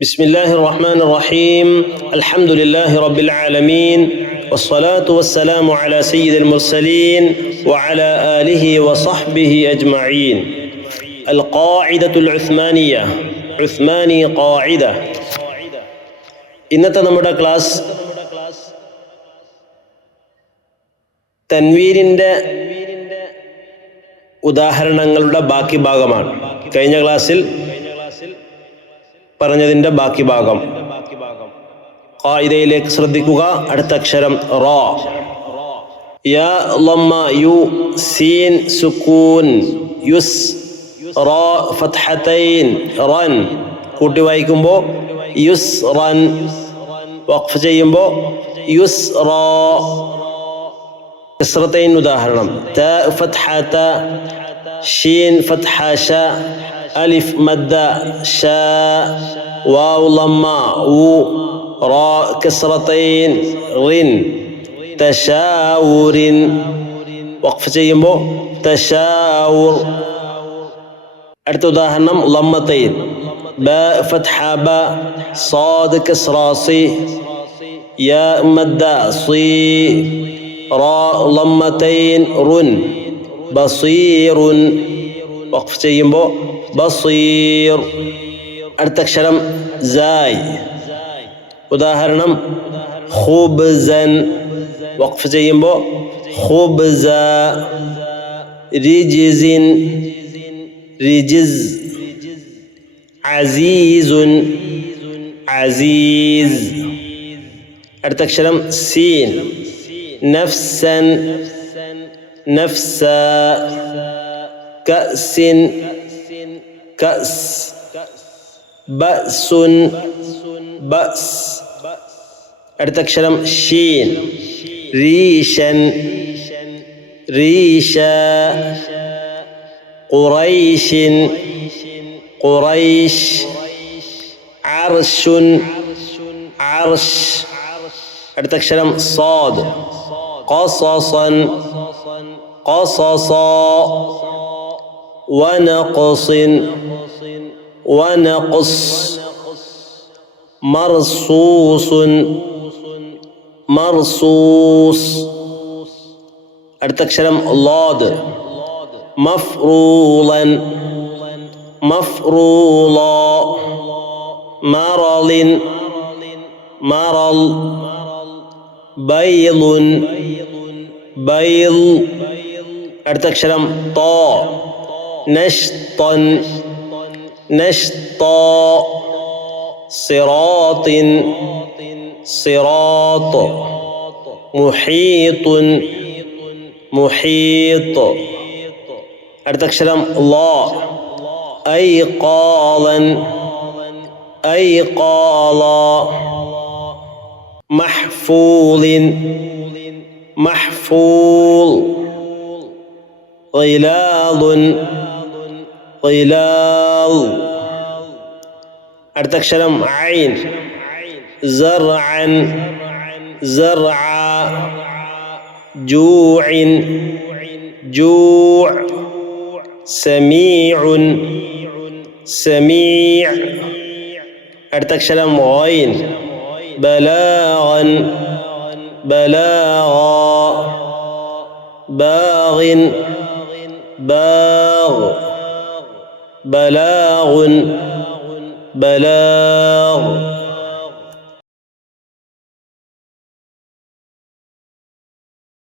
بسم الله الرحمن الرحيم الحمد لله رب العالمين والصلاة والسلام على سيد المرسلين وعلى آله وصحبه أجمعين القاعدة العثمانية عثماني قاعدة ഇന്നത്തെ നമ്മുടെ ക്ലാസ് തൻവീരിൻ്റെ ഉദാഹരണങ്ങളുടെ ബാക്കി ഭാഗമാണ്. കഴിഞ്ഞ ക്ലാസ്സിൽ പറഞ്ഞതിൻ്റെ ബാക്കി ഭാഗം. ഖായിദയിലേക്ക് ശ്രദ്ധിക്കുക. അടുത്ത അക്ഷരം റാ. യാ ലമ്മ യു, സീൻ സുക്കൂൻ, യുസ്, റാ ഫത്ഹതൈൻ റൻ. കൂട്ടി വായിക്കുമ്പോൾ യുസ് റൻ, വഖഫ് ചെയ്യുമ്പോൾ യുസ് റാ. കസ്റതൈൻ ഉദാഹരണം: ത ഫത്ഹ ത, ഷീൻ ഫത്ഹ ഷ, അലിഫ് മദ്ദ ഷ, വാവ് ലമ്മ ഉ, റാ കസ്റതൈൻ റിൻ. തശാവുറിൻ, വഖഫ് ചെയ്യുമ്പോൾ തശാവുർ. അടുത്ത ഉദാഹരണം ലമ്മതൈൻ: ബ ഫത്ഹ ബ, സാദ് കസ്റ സി, യാ മദ്ദ സി, റാ ലമ്മതൈൻ റുൻ. ബസീറുൻ, വഖഫ് ചെയ്യുമ്പോൾ ബസീർ. അടുത്ത അക്ഷരം സായ്. ഉദാഹരണം ഖുബ്സൻ, വഖഫ് ചെയ്യുമ്പോൾ ഖുബ്സ. റിജ്സിൻ, റിജ്സ്. അസീസുൻ, അസീസ്. അടുത്ത അക്ഷരം സീൻ. നഫ്സൻ, നഫ്സ. കഅ്സിൻ, കഅ്സ്. ബഅ്സുൻ, ബഅ്സ്. അടുത്ത അക്ഷരം ഷീൻ. റീഷൻ, റീഷ. ഖുറൈശിൻ, ഖുറൈശ്. അർശുൻ, അർശ്. അടുത്ത അക്ഷരം സാദ്. ഖസസൻ, ഖസസ. വനഖ്സിൻ, വനഖ്സ്. മർസൂസുൻ, മർസൂസ്. അടുത്ത അക്ഷരം ലാദ്. മഫ്റൂലൻ, മഫ്റൂല. മറളിൻ, മറൾ. ബൈളുൻ, ബൈൽ. അടുത്ത അക്ഷരം ത. നഷ്തൻ, നഷ്ത. സിറാത്തിൻ, സിറാത്ത്. മുഹീത്തുൻ, മുഹീത്ത്. അടുത്ത അക്ഷരം ലാ. ഐഖാലൻ, ഐഖാല. മഹ്ഫൂലിൻ, മഹ്ഫൂൽ. ഖിലാലുൻ, ഖിലാൽ. അടുത്ത അക്ഷരം ഐൻ. സർഅൻ, സർഅ. ജൂഇൻ, ജൂ'. സമീഉൻ, സമീഅ്. അടുത്ത അക്ഷരം ഗൈൻ. ബലാഗൻ, ബലാഗ. ബാഗിൻ, ബാഗ്. ബലാഗുൻ, ബലാഗ്.